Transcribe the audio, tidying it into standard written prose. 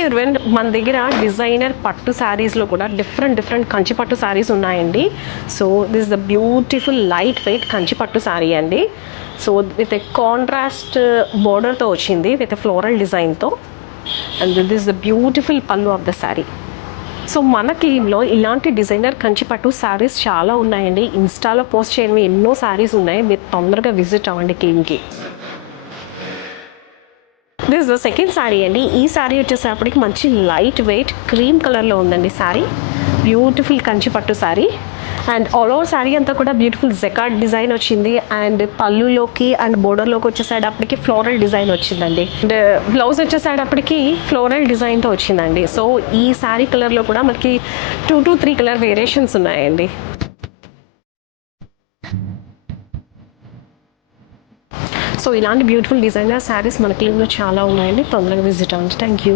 Hi everyone, మన దగ్గర designer పట్టు శారీస్లో కూడా డిఫరెంట్ కంచి పట్టు శారీస్ ఉన్నాయండి. So this is the beautiful light weight Kanchi పట్టు శారీ అండి. సో విత్ ఎ కాంట్రాస్ట్ బోర్డర్తో వచ్చింది విత్ ఎ ఫ్లోరల్ డిజైన్తో. అండ్ దిస్ ద బ్యూటిఫుల్ పళ్ళు ఆఫ్ ద శారీ. సో మన టీంలో ఇలాంటి డిజైనర్ కంచి పట్టు శారీస్ చాలా ఉన్నాయండి. ఇన్స్టాలో పోస్ట్ చేయనివి ఎన్నో శారీస్ ఉన్నాయి. మీరు తొందరగా విజిట్ అవ్వండి టీమ్కి. దిస్ ద సెకండ్ శారీ అండి. ఈ శారీ వచ్చేసేపటికి మంచి లైట్ వెయిట్ క్రీమ్ కలర్లో ఉందండి శారీ. బ్యూటిఫుల్ కంచి పట్టు sari. And all over sari అంతా కూడా బ్యూటిఫుల్ జెకార్డ్ డిజైన్ వచ్చింది. అండ్ పళ్ళులోకి అండ్ బోర్డర్లోకి వచ్చేసేటప్పటికి ఫ్లోరల్ డిజైన్ వచ్చిందండి. అండ్ బ్లౌజ్ వచ్చేసేటప్పటికి ఫ్లోరల్ డిజైన్తో వచ్చిందండి. సో ఈ శారీ కలర్లో కూడా మనకి 2 to 3 కలర్ వేరియేషన్స్ ఉన్నాయండి. సో ఇలాంటి బ్యూటిఫుల్ డిజైనర్ శారీస్ మన టీంలో చాలా ఉన్నాయండి. తొందరగా విజిట్ అవ్వండి. Thank you.